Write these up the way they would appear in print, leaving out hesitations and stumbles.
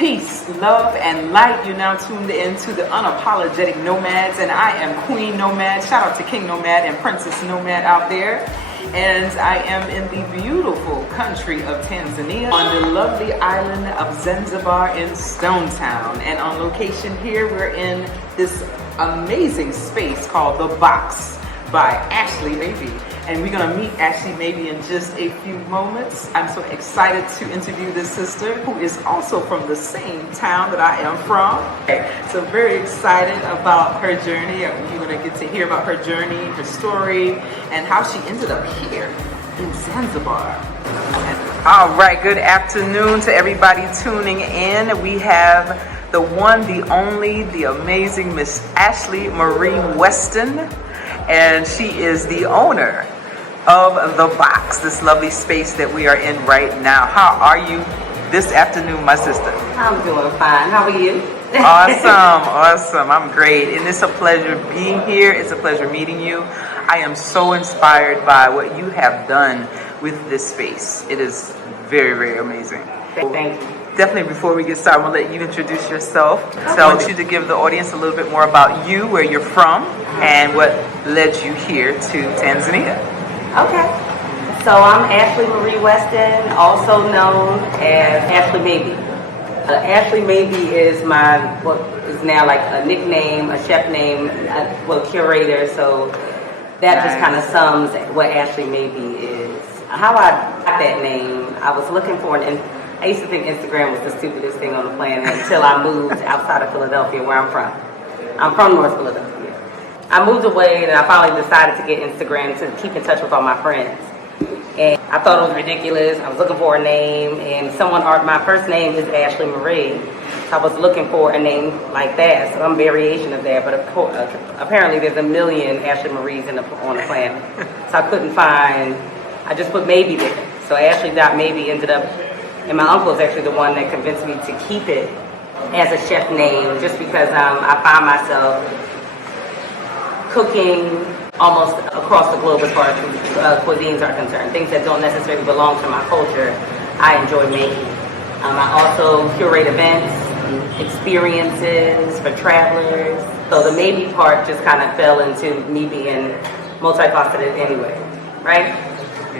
Peace, love, and light. You're now tuned in to the Unapologetic Nomads, and I am Queen Nomad. Shout out to King Nomad and Princess Nomad out there. And I am in the beautiful country of Tanzania on the lovely island of Zanzibar in Stone Town. And on location here, we're in this amazing space called The Box by Ashley-Marie. And we're gonna meet Ashley-Marie in just a few moments. I'm so excited to interview this sister who is also from the same town that I am from. So very excited about her journey. You're gonna get to hear about her journey, her story, and how she ended up here in Zanzibar. All right, good afternoon to everybody tuning in. We have the one, the only, the amazing Miss Ashley-Marie Weston. And she is the owner of The Box, this lovely space that we are in right now. How are you this afternoon, my sister? I'm doing fine. How are you? Awesome. I'm great. And it's a pleasure being here. It's a pleasure meeting you. I am so inspired by what you have done with this space. It is very, very amazing. Thank you. Definitely, before we get started, I'm going to let you introduce yourself. So I want you to give the audience a little bit more about you, where you're from, and what led you here to Tanzania. Okay. So I'm Ashley-Marie Weston, also known as Ashley.maybe. Ashley.maybe is what is now like a nickname, a chef name, curator. So that just kind of sums what Ashley.maybe is. How I got that name, I was looking for I used to think Instagram was the stupidest thing on the planet until I moved outside of Philadelphia, where I'm from. I'm from North Philadelphia. I moved away and I finally decided to get Instagram to keep in touch with all my friends. And I thought it was ridiculous. I was looking for a name, and my first name is Ashley-Marie. So I was looking for a name like that, some variation of that. But of course, apparently there's a million Ashley-Maries on the planet. So I couldn't find, I just put maybe there. So Ashley.maybe ended up, and my uncle is actually the one that convinced me to keep it as a chef name, just because I find myself cooking almost across the globe as far as cuisines are concerned. Things that don't necessarily belong to my culture, I enjoy making. I also curate events, experiences for travelers. So the maybe part just kind of fell into me being multifaceted anyway, right?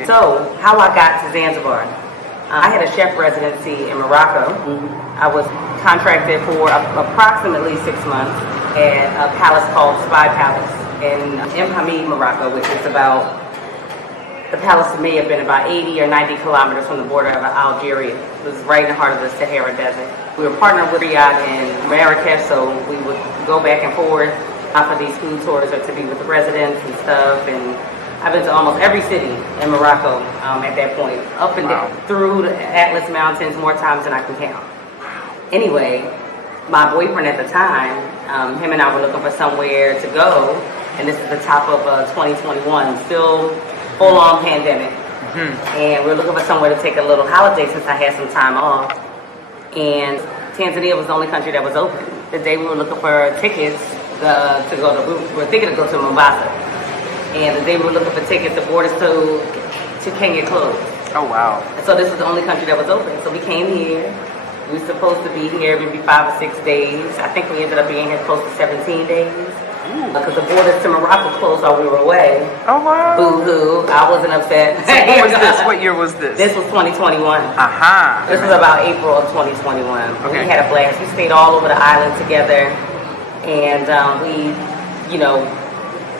So how I got to Zanzibar. I had a chef residency in Morocco. I was contracted for approximately 6 months at a palace called Spy Palace in Hamid, Morocco, which is the palace may have been about 80 or 90 kilometers from the border of Algeria. It was right in the heart of the Sahara Desert. We were partnered with Riyadh and Marrakesh, so we would go back and forth for these food tours or to be with the residents and stuff. And I've been to almost every city in Morocco at that point, up and down, through the Atlas Mountains more times than I can count. Anyway, my boyfriend at the time, him and I were looking for somewhere to go, and this is the top of 2021, still full-on pandemic. And we were looking for somewhere to take a little holiday since I had some time off. And Tanzania was the only country that was open. The day we were looking for tickets we were thinking to go to Mombasa. And the day we were looking for tickets, the borders to Kenya closed. Oh, wow. And so this was the only country that was open. So we came here. We were supposed to be here maybe 5 or 6 days. I think we ended up being here close to 17 days. Because the borders to Morocco closed while we were away. Oh, wow. Boo-hoo. I wasn't upset. So what was this? What year was this? This was 2021. Aha. This was about April of 2021. Okay. We had a blast. We stayed all over the island together. And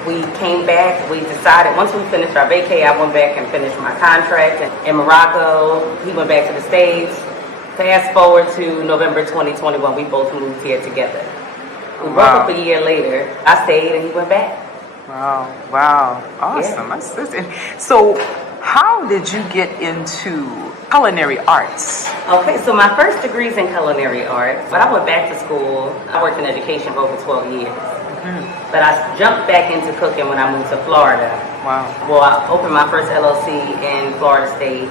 we came back. We decided, once we finished our vacay, I went back and finished my contract in Morocco. He went back to the States. Fast forward to November 2021, we both moved here together. We broke up a year later. I stayed and he went back. Wow. Awesome. Yeah. So how did you get into culinary arts? Okay, so my first degree is in culinary arts, but I went back to school. I worked in education for over 12 years. But I jumped back into cooking when I moved to Florida. Wow. Well, I opened my first LLC in Florida State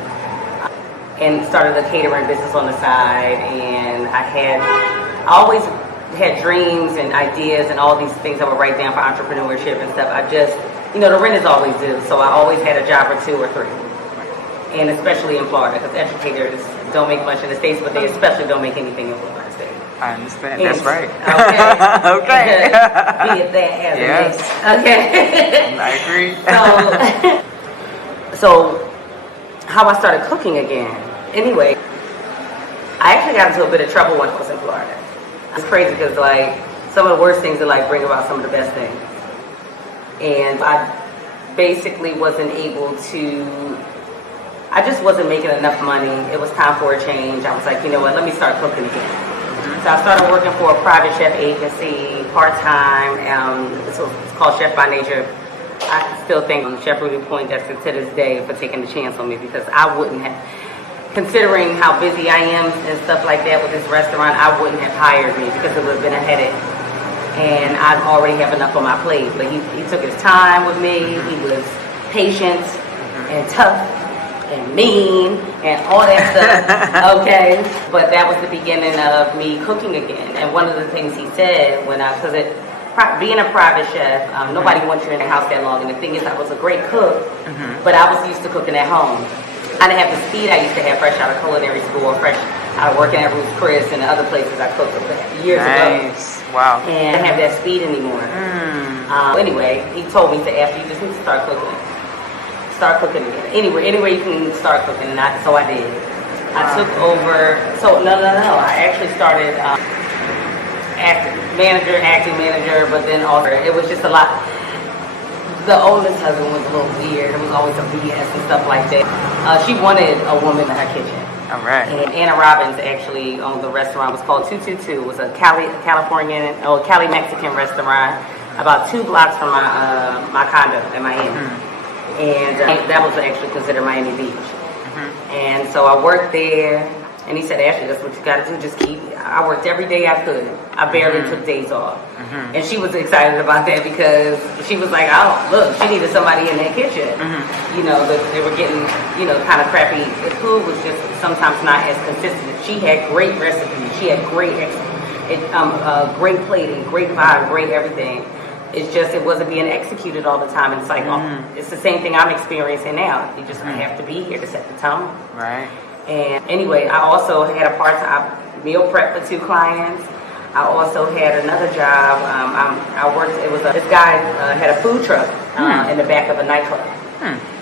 and started a catering business on the side. And I always had dreams and ideas and all these things I would write down for entrepreneurship and stuff. the rent is always due. So I always had a job or two or three. And especially in Florida, because educators don't make much in the States, but they especially don't make anything in the United States. I understand. That's right. Okay. Okay. Be it that as Yes. it may. Okay. I agree. So how I started cooking again. Anyway, I actually got into a bit of trouble when I was in Florida. It's crazy because like some of the worst things that like bring about some of the best things. And I basically wasn't able to, I just wasn't making enough money. It was time for a change. I was like, you know what, let me start cooking again. So I started working for a private chef agency, part-time. It's called Chef by Nature. I still thank Chef Rudy Point to this day for taking the chance on me, because I wouldn't have, considering how busy I am and stuff like that with this restaurant, I wouldn't have hired me because it would have been a headache. And I already have enough on my plate. But he took his time with me. He was patient and tough and mean and all that stuff. Okay. But that was the beginning of me cooking again. And one of the things he said because being a private chef, nobody wants you in the house that long. And the thing is, I was a great cook, but I was used to cooking at home. I didn't have the speed I used to have fresh out of culinary school, fresh out of working at Ruth's Chris and the other places I cooked years ago. Wow. And I don't have that speed anymore. Anyway, he told me to after you just need to start cooking. Start cooking again. Anywhere you can start cooking. And so I did. I took over. So no. I actually started acting manager, but then also it was just a lot. The oldest husband was a little weird. It was always some BS and stuff like that. She wanted a woman in her kitchen. All right. And Anna Robbins actually owned the restaurant. It was called 222. It was a Cali Mexican restaurant about 2 blocks from my condo in Miami. And that was actually considered Miami Beach. And so I worked there. And he said, Ashley, that's what you got to do. Just I worked every day I could. I barely took days off. And she was excited about that because she was like, oh, look, she needed somebody in that kitchen. You know, they were getting, kind of crappy. The food was just sometimes not as consistent. She had great recipes. She had great plating, great vibe, great everything. It's just, it wasn't being executed all the time. And it's like, it's the same thing I'm experiencing now. You just have to be here to set the tone. Right. And anyway, I also had a part-time meal prep for 2 clients. I also had another job. I worked. This guy had a food truck in the back of a nightclub.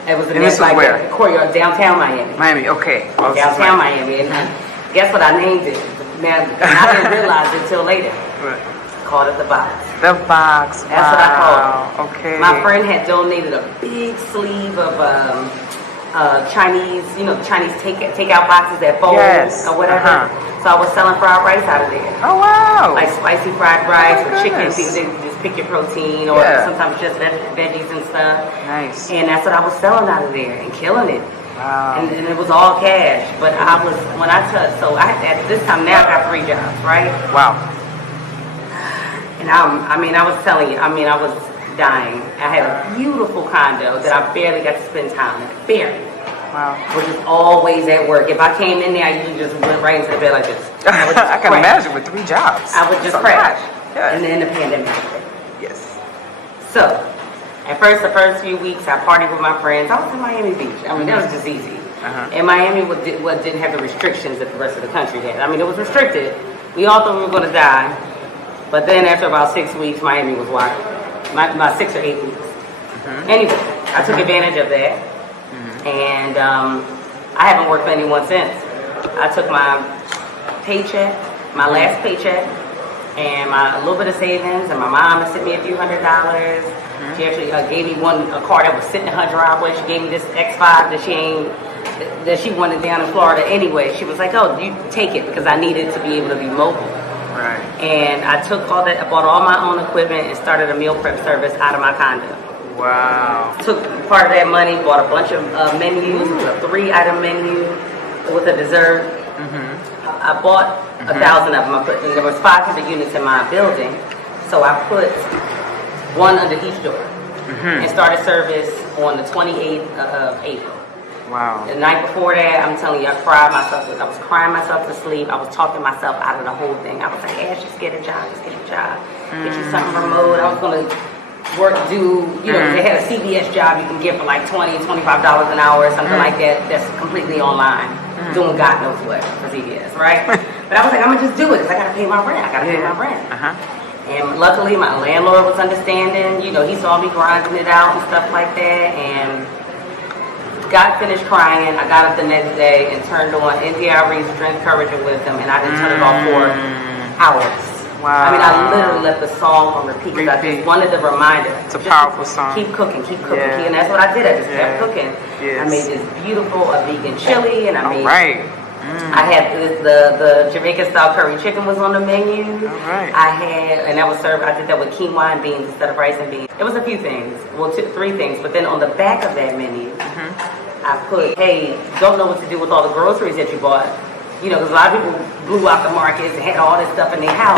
It was in where? Courtyard, downtown Miami. Miami, okay. Downtown Miami. And guess what I named it? Man, I didn't realize it till later. Right. Called it the Box. The Box. That's what I called it. Okay. My friend had donated a big sleeve of Chinese, Chinese takeout boxes that fold or whatever. So I was selling fried rice out of there. Oh wow! Like spicy fried rice or chicken. Goodness. People just pick your protein, or sometimes just veggies and stuff. Nice. And that's what I was selling out of there and killing it. Wow. And it was all cash. But at this time now I got 3 jobs, right? Wow. And I was telling you, I was dying. I had a beautiful condo that I barely got to spend time in. Barely. Wow. Was just always at work. If I came in there, I usually just went right into the bed like this. I can imagine with 3 jobs. I would just crash. Yes. And then the pandemic happened. Yes. So, at first, the first few weeks, I partied with my friends. I was in Miami Beach. That was just easy. And Miami didn't have the restrictions that the rest of the country had. It was restricted. We all thought we were going to die. But then after about 6 weeks, Miami was wild. About 6 or 8 weeks. Anyway, I took advantage of that. And I haven't worked for anyone since. I took my paycheck, my last paycheck, and a little bit of savings, and my mom sent me a few $100s. She actually gave me a car that was sitting in her driveway. She gave me this X5 that she wanted down in Florida anyway. She was like, oh, you take it, because I needed to be able to be mobile. Right. And I took all that, I bought all my own equipment and started a meal prep service out of my condo. Wow. Took part of that money, bought a bunch of menus. It was a 3-item menu with a dessert. I bought 1,000 of them. There was 500 units in my building, so I put one under each door and started service on the 28th of April. Wow. The night before that, I'm telling you, I was crying myself to sleep. I was talking myself out of the whole thing. I was like, Ash, just get a job, get you something remote. I was going to they had a CBS job you can get for like $20, $25 an hour or something like that. That's completely online. doing God knows what for CBS, right? But I was like, I'm gonna just do it because I gotta pay my rent. I gotta pay my rent. And luckily, my landlord was understanding. You know, he saw me grinding it out and stuff like that. And got finished crying. I got up the next day and turned on NDRE's Strength, Courage, and Wisdom, and I didn't turn it off for hours. Wow. I mean, I literally let the song on repeat because I just wanted the reminder. It's a powerful song. Keep cooking, and that's what I did. I just kept cooking. Yes. I made this beautiful vegan chili, and I made. Mm. I had the Jamaican style curry chicken was on the menu. All right. I had, and that was served. I did that with quinoa and beans instead of rice and beans. It was a few things, well, three things. But then on the back of that menu, I put, "Hey, don't know what to do with all the groceries that you bought." You know, because a lot of people blew out the markets and had all this stuff in their house.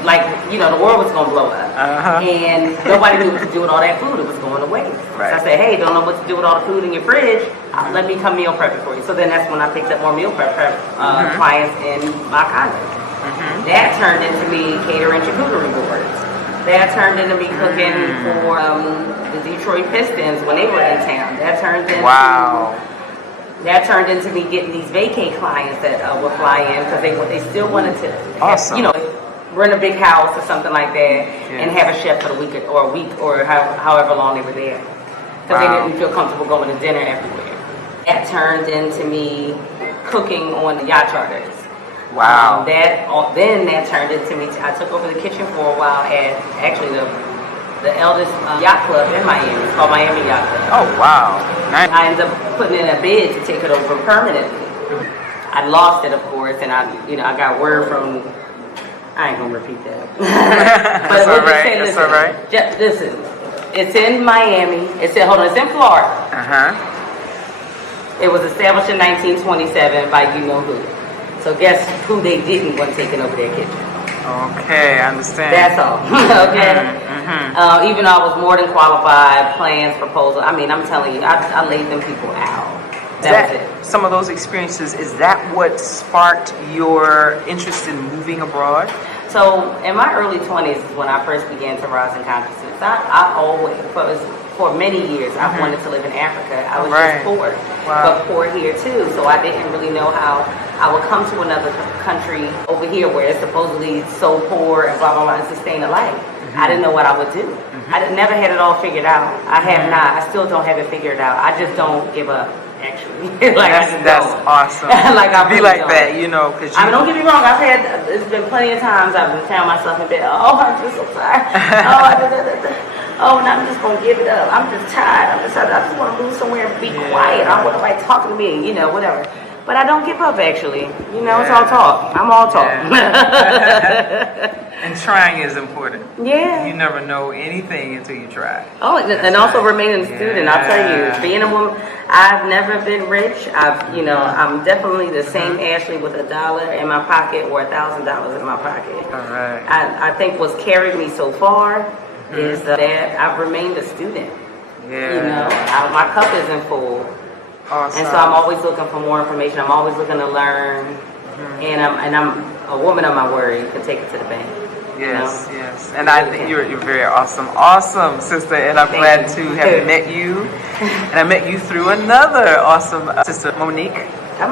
Like, you know, the world was going to blow up. And nobody knew what to do with all that food. It was going to waste. Right. So I said, hey, don't know what to do with all the food in your fridge. Let me come meal prep it for you. So then that's when I picked up more meal prep clients in my condo. That turned into me catering charcuterie boards. That turned into me cooking for the Detroit Pistons when they were in town. That turned into... That turned into me getting these vacay clients that would fly in because they still wanted to, you know, rent a big house or something like that and have a chef for the week or however long they were there because they didn't feel comfortable going to dinner everywhere. That turned into me cooking on the yacht charters. Wow. Then that turned into me. I took over the kitchen for a while at actually the eldest yacht club in Miami. It's called Miami Yacht Club. Oh, wow. Nice. I ended up putting in a bid to take it over permanently. I lost it, of course, and I got word from, I ain't gonna repeat that. But That's all right. That's all right. Listen, it's in Miami. It's in Florida. It was established in 1927 by you know who. So guess who they didn't want taking over their kitchen? Okay, I understand. That's all. Okay. Even though I was more than qualified, plans, proposal. I mean, I'm telling you, I laid them people out. That was it. Some of those experiences, is that what sparked your interest in moving abroad? So in my early 20s is when I first began to rise in consciousness. I always, for many years, I wanted to live in Africa. I was just poor, but poor here too. So I didn't really know how I would come to another country over here where it's supposedly so poor and blah, blah, blah, and sustain a life. I didn't know what I would do. I never had it all figured out. I have not. I still don't have it figured out. I just don't give up, actually. That's awesome. Like I be really like don't. that, you know. Cause I mean, don't get me wrong. It's been plenty of times I've found myself in bed. Oh, I'm just so tired. Oh, and I'm just gonna give it up. I'm just tired. I just want to move somewhere and be quiet. I want nobody talking to me. You know, whatever. But I don't give up, actually. You know, it's all talk. I'm all talk. And trying is important. Yeah. You never know anything until you try. Oh, and also remaining a student. I'll tell you, being a woman, I've never been rich. I'm definitely the same Ashley with $1 in my pocket or $1,000 in my pocket. All right. I think what's carried me so far is that I've remained a student. Yeah. You know, my cup isn't full. Awesome. And so I'm always looking for more information. I'm always looking to learn. And I'm a woman of my word. You can take it to the bank. Yes, you know? Yes. And I think you're very awesome sister. And I'm glad to have met you. And I met you through another awesome sister, Monique,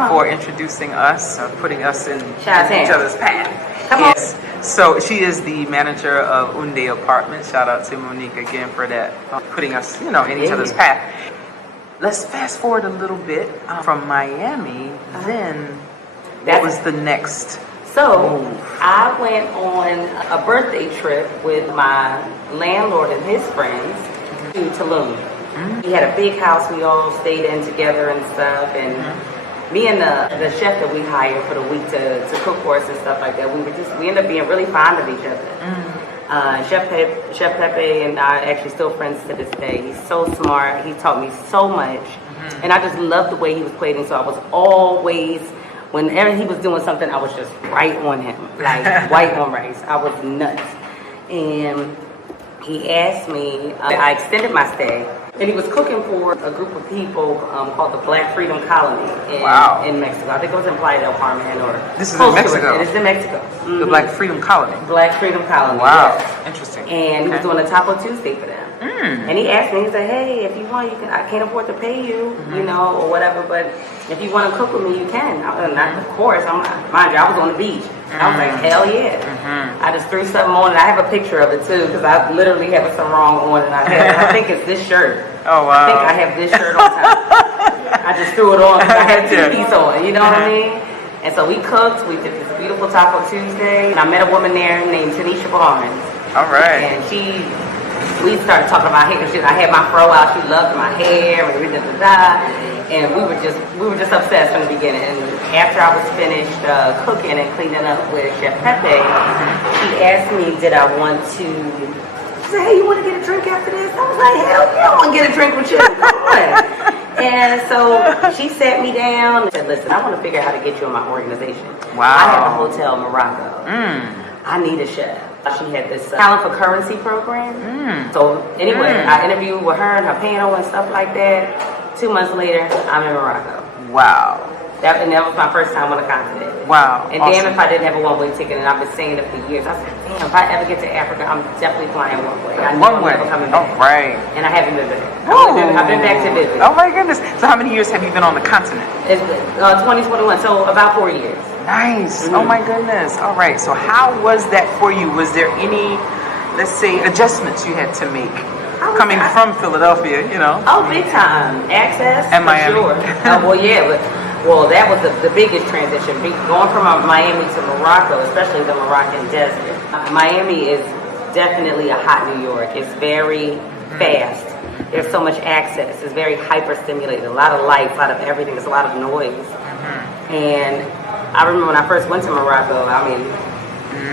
for introducing us, putting us in each other's path. Come on. So she is the manager of Unde Apartments. Shout out to Monique again for that, putting us, in each other's path. Let's fast forward a little bit from Miami. Then, what was the next? So I went on a birthday trip with my landlord and his friends to Tulum. He had a big house. We all stayed in together and stuff. And me and the chef that we hired for the week to cook for us and stuff like that, we ended up being really fond of each other. Chef Pepe and I are actually still friends to this day. He's so smart. He taught me so much. And I just loved the way he was plating. So I was always, whenever he was doing something, I was just right on him. Like white on rice. I was nuts. And he asked me, I extended my stay. And he was cooking for a group of people called the Black Freedom Colony in Mexico. I think it was in Playa del Carmen or this is in Mexico. It is in Mexico. The Black Freedom Colony. Black Freedom Colony. Wow, yes. interesting. And he was doing a Taco Tuesday for them. And he asked me, he said, hey, if you want, you can. I can't afford to pay you, you know, or whatever, but if you want to cook with me, you can. Of course, mind you, I was on the beach. I was like, hell yeah. I just threw something on, and I have a picture of it too, because I literally have something wrong on, and I think it's this shirt. Oh, wow. I think I have this shirt on top. I just threw it on because I had a two-piece on, you know what I mean? And so we cooked, we did this beautiful Taco Tuesday, and I met a woman there named Tanisha Barnes. All right. And we started talking about hair. I had my fro out, she loved my hair, and we were just obsessed from the beginning. And after I was finished cooking and cleaning up with Chef Pepe, she asked me, did I want to, she said, hey, you want to get a drink after this? I was like, hell yeah, I want to get a drink with you. Come on. And so she sat me down and said, listen, I want to figure out how to get you in my organization. Wow. I have a hotel in Morocco. I need a chef. She had this talent for currency program. So anyway, I interviewed with her and her panel and stuff like that. 2 months later, I'm in Morocco. Wow. That was my first time on the continent. Wow. And damn if I didn't have a one-way ticket, and I've been saying it for years. I said, damn, if I ever get to Africa, I'm definitely flying one way. I know I'm never coming back. All right. And I haven't been back. I've been back to visit. Oh my goodness. So how many years have you been on the continent? It's 2021, so about 4 years. Nice. Oh my goodness. All right. So how was that for you? Was there any, let's say, adjustments you had to make? Coming from Philadelphia, you know. Oh, big time. Access, and Miami. Sure. Well, yeah, well, that was the biggest transition. Going from Miami to Morocco, especially the Moroccan desert. Miami is definitely a hot New York. It's very fast. There's so much access. It's very hyper-stimulated. A lot of lights, a lot of everything. There's a lot of noise. And I remember when I first went to Morocco, I mean,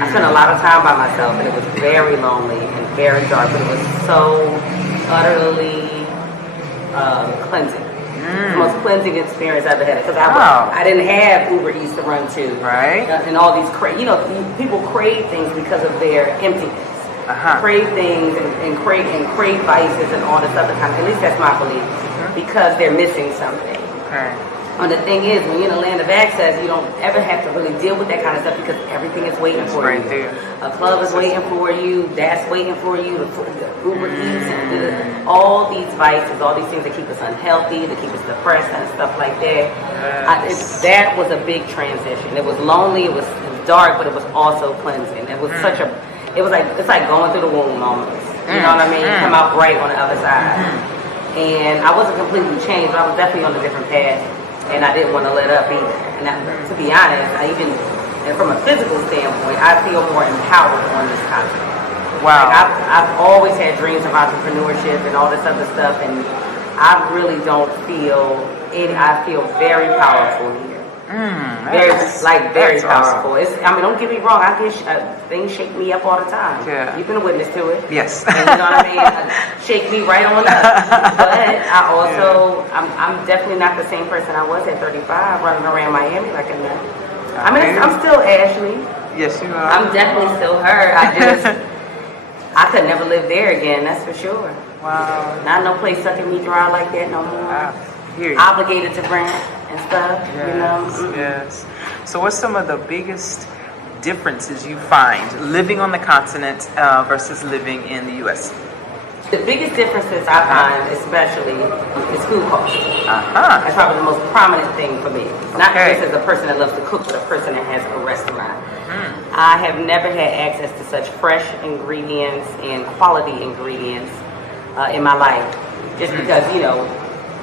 I spent a lot of time by myself, and it was very lonely and very dark, but it was so utterly cleansing. The most cleansing experience I've ever had, because I didn't have Uber Eats to run to, right? And all these people crave things because of their emptiness. Crave things and crave vices and all this other kind of. At least that's my belief, because they're missing something. And the thing is, when you're in a land of access, you don't ever have to really deal with that kind of stuff because everything is waiting for you. There. A club is waiting for you, that's waiting for you, the Uber Eats, and all these vices, all these things that keep us unhealthy, that keep us depressed and stuff like that. That was a big transition. It was lonely, it was dark, but it was also cleansing. It was it's like going through the womb almost. You know what I mean? You come out bright on the other side. And I wasn't completely changed, but I was definitely on a different path. And I didn't want to let up either. And to be honest, and from a physical standpoint, I feel more empowered on this continent. Wow. Like I've always had dreams of entrepreneurship and all this other stuff, and I really don't feel it. I feel very powerful here. Very powerful. Awesome. Don't get me wrong. I get things shake me up all the time. Yeah. You've been a witness to it. Yes. And you know what I mean? Shake me right on up. But I also, I'm definitely not the same person I was at 35, running around Miami like a nut. I mean, I'm still Ashley. Yes, you are. I'm definitely still her. I could never live there again. That's for sure. Wow. Not no place sucking me dry like that no more. Obligated to rent and stuff, yes, you know. Yes. So what's some of the biggest differences you find living on the continent versus living in the U.S.? The biggest differences I find, especially, is food costs. That's probably the most prominent thing for me. Not just as a person that loves to cook, but a person that has a restaurant. I have never had access to such fresh ingredients and quality ingredients in my life. Just because,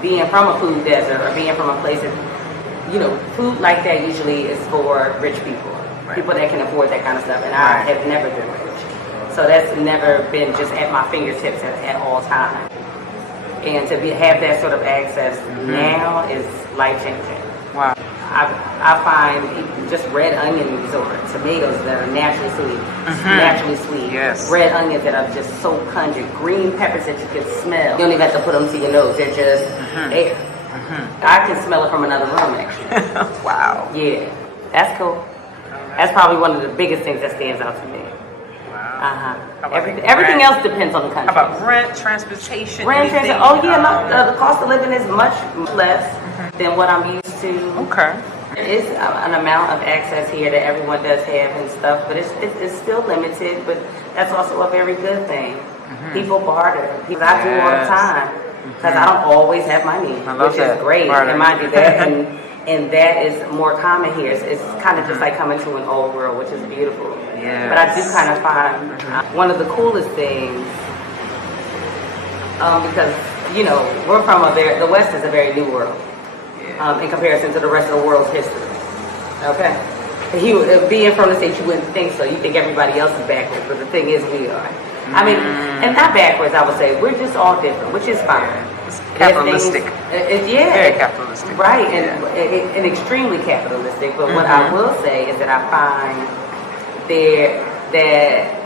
being from a food desert or being from a place that, food like that usually is for rich people. People that can afford that kind of stuff. And I have never been rich. So that's never been just at my fingertips at all times. And to have that sort of access now is life-changing. Wow. I find just red onions or tomatoes that are naturally sweet. Yes. Red onions that are just so pungent. Green peppers that you can smell. You don't even have to put them to your nose. They're just there. I can smell it from another room, actually. Wow. Yeah. That's cool. That's probably one of the biggest things that stands out to me. Everything else depends on the country. How about rent, transportation? The cost of living is much less than what I'm used to. Okay. There is an amount of access here that everyone does have and stuff, but it's still limited, but that's also a very good thing. People barter. People I do all the time because I don't always have money, which is great. And mind you, that and that is more common here. It's kind of just like coming to an old world, which is beautiful. Yes. But I do kind of find one of the coolest things because we're from the West is a very new world in comparison to the rest of the world's history. Okay. Being from the States, you wouldn't think so. You think everybody else is backwards, but the thing is, we are. I mean, and not backwards, I would say. We're just all different, which is fine. It's capitalistic. Very capitalistic. Right, and extremely capitalistic. But what I will say is that I find that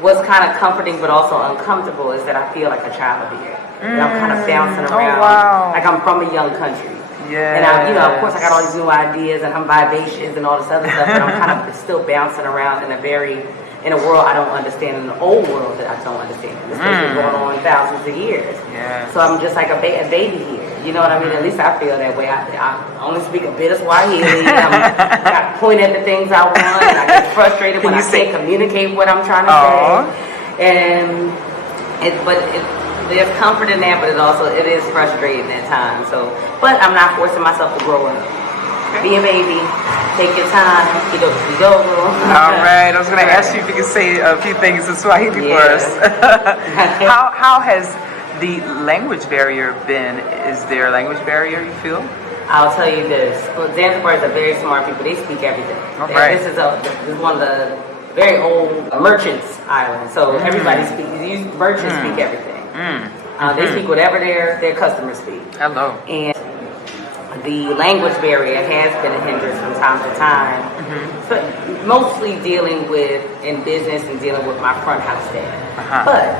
what's kind of comforting but also uncomfortable is that I feel like a child here. And I'm kind of bouncing around. Oh, wow. Like I'm from a young country. Yeah. And of course I got all these new ideas and I'm vivacious and all this other stuff, but I'm kind of still bouncing around in a world I don't understand, in an old world that I don't understand. This has been going on thousands of years. Yeah. So I'm just like a baby here. You know what I mean? At least I feel that way. I only speak a bit of Swahili. I point at the things I want, and I get frustrated when I can't communicate what I'm trying to say. And there's comfort in that, but it is frustrating at times. So, but I'm not forcing myself to grow up. Be a baby. Take your time. Kidogo. All right. I was going to ask you if you could say a few things in Swahili for us. How has the language barrier been? Is there a language barrier, you feel? I'll tell you this. Well, Zanzibar is a very smart people. They speak everything. Right. This is one of the very old merchants islands. So everybody speaks. These merchants speak everything. They speak whatever their customers speak. Hello. And the language barrier has been a hindrance from time to time, but mostly dealing with in business and dealing with my front house staff. But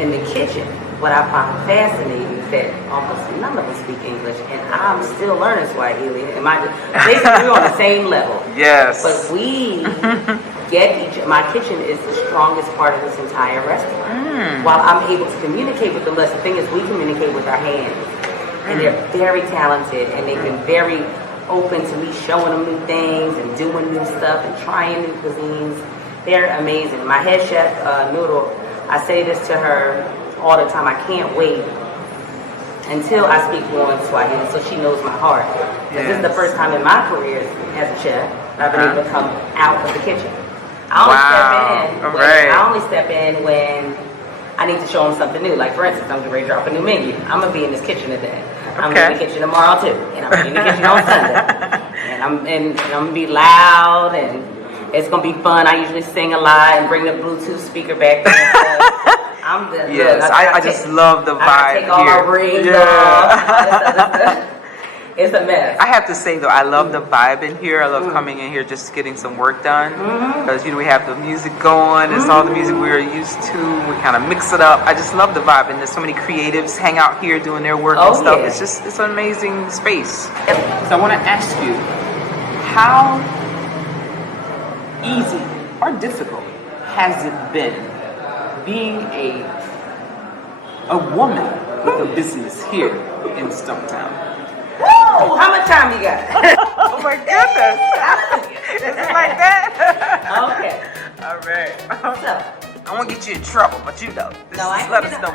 in the kitchen, what I find fascinating is that almost none of us speak English, and I'm still learning Swahili. And basically, we're on the same level. Yes. But we my kitchen is the strongest part of this entire restaurant. While I'm able to communicate with them, the thing is we communicate with our hands. And they're very talented, and they've been very open to me showing them new things and doing new stuff and trying new cuisines. They're amazing. My head chef, Noodle, I say this to her all the time. I can't wait until I speak fluent Swahili so she knows my heart. This is the first time in my career as a chef I've been able to come out of the kitchen. I only step in when I need to show them something new. Like, for instance, I'm getting ready to drop a new menu. I'm going to be in this kitchen today. I'm going to be in the kitchen tomorrow, too. And I'm going to be in the kitchen on Sunday. And I'm going to be loud, and it's going to be fun. I usually sing a lot and bring the Bluetooth speaker back there. I just love the vibe I take all my rings off. It's a mess. I have to say, though, I love the vibe in here. I love coming in here just getting some work done. Because, we have the music going. It's all the music we are used to. We kind of mix it up. I just love the vibe. And there's so many creatives hang out here doing their work and stuff. Yeah. It's an amazing space. So I want to ask you, how easy or difficult has it been being a woman with a business here in Stonetown? Woo! How much time you got? Oh my goodness! Is it like that? Okay. All right. So, I won't get you in trouble, but let us know.